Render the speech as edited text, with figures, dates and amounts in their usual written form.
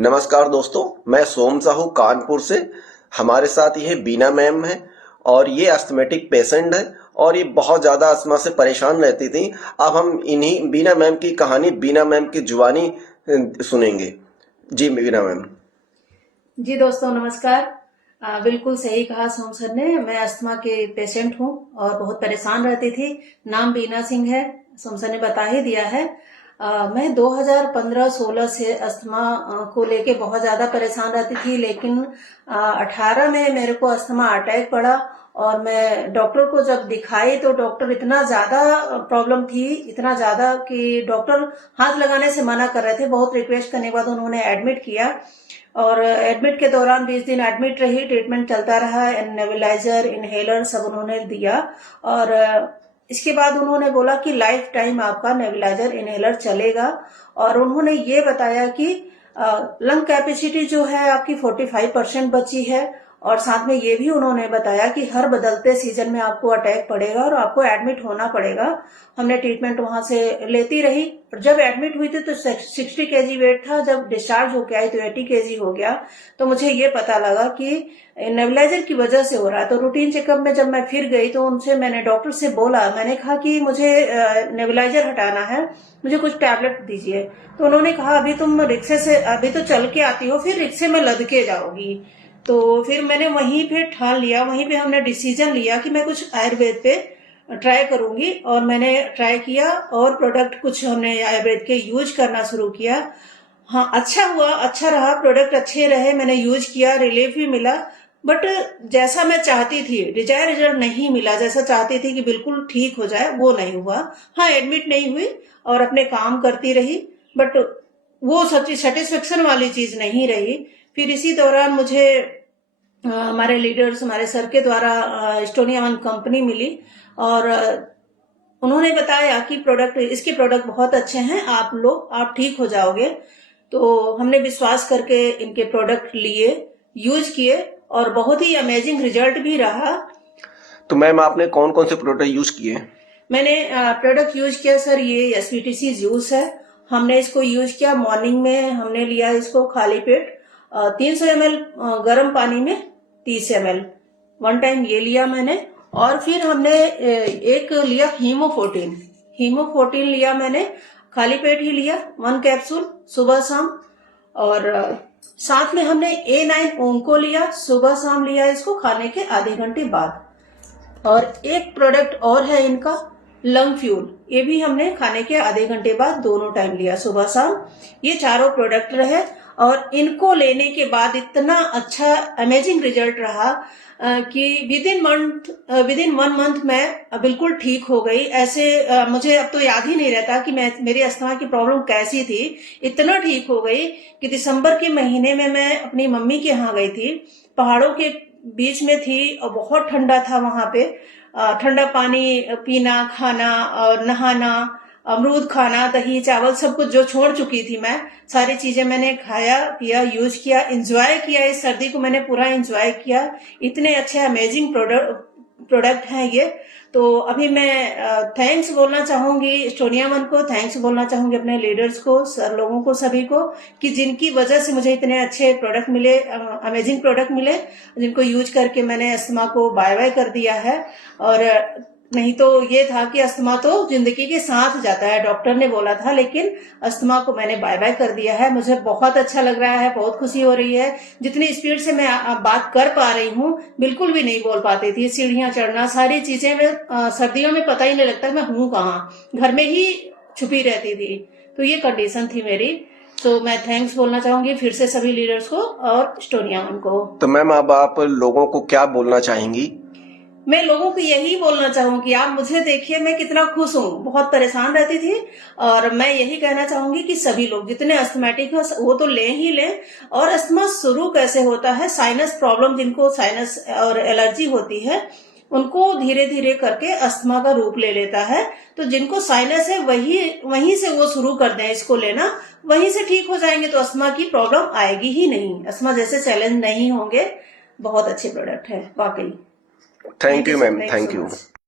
नमस्कार दोस्तों, मैं सोम साहू कानपुर से। हमारे साथ ये बीना मैम है और ये अस्थमेटिक पेशेंट है और ये बहुत ज़्यादा अस्थमा से परेशान रहती थी। अब हम इन्हीं बीना मैम की कहानी बीना मैम की जुबानी सुनेंगे। जी बीना मैम। जी दोस्तों नमस्कार। बिल्कुल सही कहा सोम सर ने। मैं अस्थमा के पेशेंट हूँ और बहुत परेशान रहती थी। नाम बीना सिंह है, सोम सर ने बता ही दिया है। मैं 2015-16 से अस्थमा को लेके बहुत ज़्यादा परेशान रहती थी, लेकिन 18 में मेरे को अस्थमा अटैक पड़ा और मैं डॉक्टर को जब दिखाई तो डॉक्टर इतना ज़्यादा प्रॉब्लम थी, इतना ज़्यादा कि डॉक्टर हाथ लगाने से मना कर रहे थे। बहुत रिक्वेस्ट करने के बाद उन्होंने एडमिट किया और एडमिट के दौरान 20 दिन एडमिट रही, ट्रीटमेंट चलता रहा, नेबुलाइजर इनहेलर सब उन्होंने दिया और इसके बाद उन्होंने बोला कि लाइफ टाइम आपका नेबुलाइजर इनहेलर चलेगा। और उन्होंने ये बताया कि लंग कैपेसिटी जो है आपकी 45% बची है और साथ में ये भी उन्होंने बताया कि हर बदलते सीजन में आपको अटैक पड़ेगा और आपको एडमिट होना पड़ेगा। हमने ट्रीटमेंट वहां से लेती रही। जब एडमिट हुई थी तो 60 केजी वेट था, जब डिस्चार्ज होके आई तो 80 केजी हो गया। तो मुझे ये पता लगा कि नेबुलाइजर की वजह से हो रहा है। तो रूटीन चेकअप में जब मैं फिर गई तो उनसे मैंने डॉक्टर से बोला, मैंने कहा कि मुझे नेबुलाइजर हटाना है, मुझे कुछ टैबलेट दीजिए। तो उन्होंने कहा अभी तुम रिक्शे से अभी तो चल के आती हो, फिर रिक्शे में लद के जाओगी। तो फिर मैंने वहीं पे ठान लिया, वहीं पे हमने डिसीजन लिया कि मैं कुछ आयुर्वेद पे ट्राई करूंगी और मैंने ट्राई किया और प्रोडक्ट कुछ हमने आयुर्वेद के यूज करना शुरू किया। हाँ, अच्छा हुआ, अच्छा रहा, प्रोडक्ट अच्छे रहे, मैंने यूज किया, रिलीफ भी मिला। बट जैसा मैं चाहती थी, डिजायर रिजल्ट नहीं मिला। जैसा चाहती थी कि बिल्कुल ठीक हो जाए, वो नहीं हुआ। हाँ, एडमिट नहीं हुई और अपने काम करती रही, बट वो सच्ची सेटिस्फेक्शन वाली चीज नहीं रही। फिर इसी दौरान मुझे हमारे लीडर्स, हमारे सर के द्वारा एस्टोनिया वन कंपनी मिली और उन्होंने बताया कि इसके प्रोडक्ट बहुत अच्छे हैं, आप लो, आप ठीक हो जाओगे। तो हमने विश्वास करके इनके प्रोडक्ट लिए, यूज किए और बहुत ही अमेजिंग रिजल्ट भी रहा। तो मैम आपने कौन कौन से प्रोडक्ट यूज किए? मैंने प्रोडक्ट यूज किया सर, ये SPTC जूस है। हमने इसको यूज किया मॉर्निंग में, हमने लिया इसको खाली पेट 300 ml गर्म पानी में 30 ml 1 टाइम ये लिया मैंने। और फिर हमने एक लिया हीमोफोर्टिन लिया मैंने, खाली पेट ही लिया, 1 कैप्सूल सुबह शाम। और साथ में हमने A9 ओंको लिया, सुबह शाम लिया इसको खाने के आधे घंटे बाद। और एक प्रोडक्ट और है इनका लंग फ्यूल, ये भी हमने खाने के आधे घंटे बाद दोनों टाइम लिया, सुबह शाम। ये चारों प्रोडक्ट रहे और इनको लेने के बाद इतना अच्छा अमेजिंग रिजल्ट रहा कि विद इन 1 मंथ मैं बिल्कुल ठीक हो गई। ऐसे मुझे अब तो याद ही नहीं रहता कि मेरी अस्थमा की प्रॉब्लम कैसी थी। इतना ठीक हो गई कि दिसंबर के महीने में मैं अपनी मम्मी के यहाँ गई थी, पहाड़ों के बीच में थी और बहुत ठंडा था वहां पे। ठंडा पानी पीना, खाना और नहाना, अमरूद खाना, दही चावल सब कुछ जो छोड़ चुकी थी मैं, सारी चीजें मैंने खाया, पिया, यूज किया, एंजॉय किया। इस सर्दी को मैंने पूरा एंजॉय किया। इतने अच्छे अमेजिंग प्रोडक्ट हैं ये। तो अभी मैं थैंक्स बोलना चाहूंगी एस्टोनिया वन को, थैंक्स बोलना चाहूंगी अपने लीडर्स को, सर लोगों को, सभी को, कि जिनकी वजह से मुझे इतने अच्छे प्रोडक्ट मिले, अमेजिंग प्रोडक्ट मिले, जिनको यूज करके मैंने अस्थमा को बाय बाय कर दिया है। और नहीं तो ये था कि अस्थमा तो जिंदगी के साथ जाता है, डॉक्टर ने बोला था, लेकिन अस्थमा को मैंने बाय बाय कर दिया है। मुझे बहुत अच्छा लग रहा है, बहुत खुशी हो रही है। जितनी स्पीड से मैं बात कर पा रही हूँ, बिल्कुल भी नहीं बोल पाती थी, सीढ़ियां चढ़ना, सारी चीजें में सर्दियों में पता ही नहीं लगता मैं हूँ कहाँ, घर में ही छुपी रहती थी। तो ये कंडीशन थी मेरी। तो मैं थैंक्स बोलना चाहूंगी फिर से सभी लीडर्स को और एस्टोनिया को। तो मैम अब आप लोगों को क्या बोलना चाहेंगी? मैं लोगों को यही बोलना चाहूंगी, आप मुझे देखिए, मैं कितना खुश हूँ। बहुत परेशान रहती थी और मैं यही कहना चाहूंगी कि सभी लोग जितने अस्थमेटिक हो वो तो ले ही ले। और अस्थमा शुरू कैसे होता है, साइनस प्रॉब्लम, जिनको साइनस और एलर्जी होती है उनको धीरे धीरे करके अस्थमा का रूप ले लेता है। तो जिनको साइनस है वहीं से वो शुरू कर दें इसको लेना, वहीं से ठीक हो जाएंगे तो अस्थमा की प्रॉब्लम आएगी ही नहीं, अस्थमा जैसे चैलेंज नहीं होंगे। बहुत अच्छे प्रोडक्ट है वाकई। Thank you ma'am, thank you.